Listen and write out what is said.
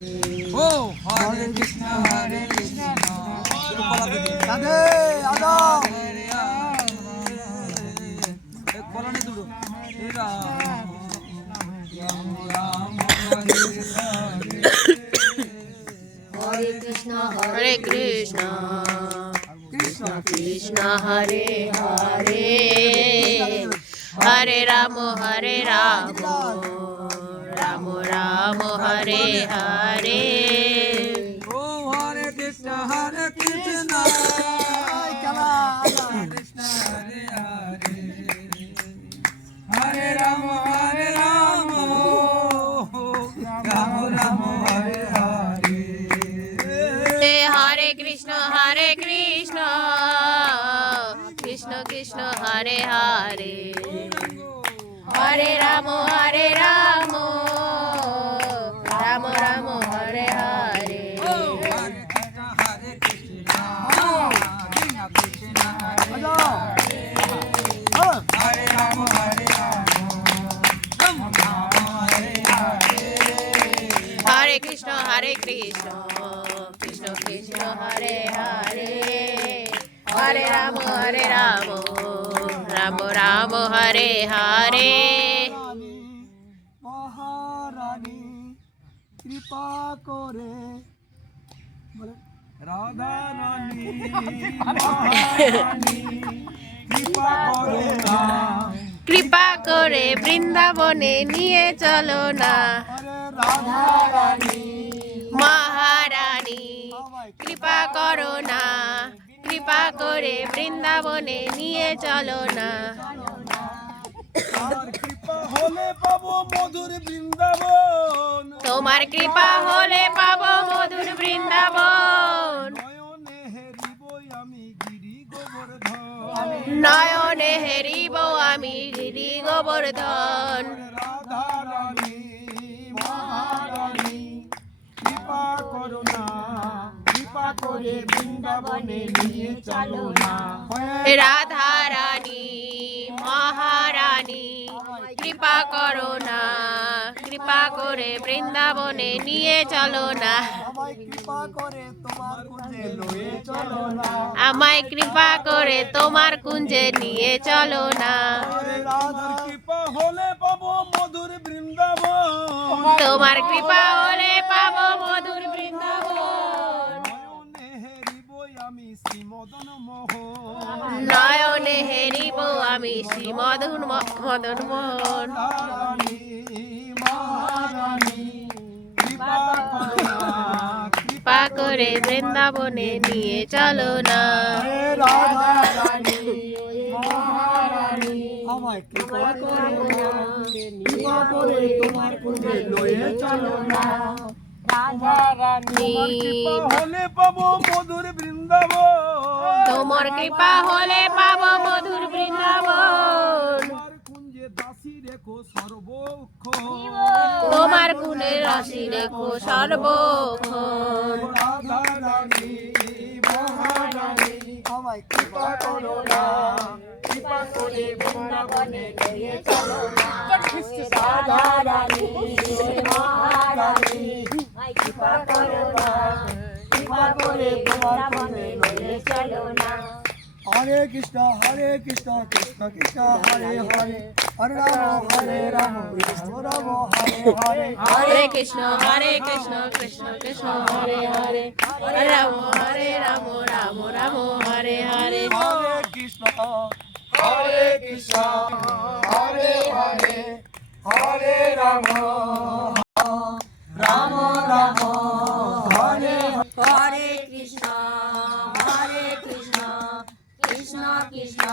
ও হরে কৃষ্ণ হরে কৃষ্ণ রাধে আদাব এক বলনে দুটো রাম রাম হরে কৃষ্ণ কৃষ্ণ কৃষ্ণ হরে হরে হরে রাম রাম রাম হরে হরে ও হরে কৃষ্ণ কৃষ্ণ হরে হরে হরে রাম রাম রাম হরে হরে হরে কৃষ্ণ কৃষ্ণ কৃষ্ণ হরে হরে হরে রাম রাম রাম হরে হরে হরে কৃষ্ণ কৃষ্ণ হরে হরে রাম হরে কৃষ্ণ কৃষ্ণ কৃষ্ণ হরে হরে হরে রাম রাম রাম হরে হরে মহারানী কৃপা করে রাধা রানী মহারানী কৃপা করো না কৃপা করে বৃন্দাবনে নিয়ে চলো না রাধা রানী মহারানী কৃপা করো না কৃপা করে বৃন্দাবনে নিয়ে চলো না আর কৃপা হলে পাবো মধুর বৃন্দাবন তোমার কৃপা হলে পাবো মধুর বৃন্দাবন নয়নে হেরিবই আমি গিরি গোবর্ধন নয়নে হেরিব আমি গিরি গোবর্ধন রাধা রানী মহারানী কৃপা করো না কৃপা করে বৃন্দাবনে নিয়ে চলো না রাধা রানী মহারানী কৃপা করো না কৃপা করে বৃন্দাবনে নিয়ে চলো না আমায় কৃপা করে তোমার কুঞ্জে লয়ে চলো না আমায় কৃপা করে তোমার কুঞ্জে নিয়ে চলো না রাধার কৃপা হলে পাবো মধুর বৃন্দাবন তোমার কৃপা হলে পাবো মধুর বৃন্দাবন নয়নে হেরিবই আমি শ্রীমদন মোহন নয়নে হেরিব আমি শ্রী মদন মোহন রানী মহারানী কৃপা করো না কৃপা করে বৃন্দাবনে নিয়ে চলো না রাধা রানী মহারানী আমায় কৃপা করো না কৃপা করে তোমার কুঞ্জে লয়ে চলো না রাধা রানী কৃপা হলে পাবো মধুর বৃন্দাবন তোমার কৃপা হলে পাবো মধুর বৃন্দাবন তোমার কুঞ্জে দাসী রেখো সর্বক্ষণ তোমার গুণের রাশি রেখো সর্বক্ষণ রাধা রানী মহারানী আমায় কৃপা করো না কৃপা করে বৃন্দাবনে নিয়ে চলো না রাধা রানী মহারানী কৃপা করো না কৃপা করে বৃন্দাবনে নিয়ে চলো না হরে কৃষ্ণ কৃষ্ণ কৃষ্ণ হরে হরে হরে রাম কৃষ্ণ রাম হরে হরে হরে কৃষ্ণ কৃষ্ণ কৃষ্ণ হরে হরে হরে রাম রাম রাম হরে হরে হরে কৃষ্ণ হরে হরে হরে রাম রাম রাম হরে হরে কৃষ্ণ কৃষ্ণ কৃষ্ণ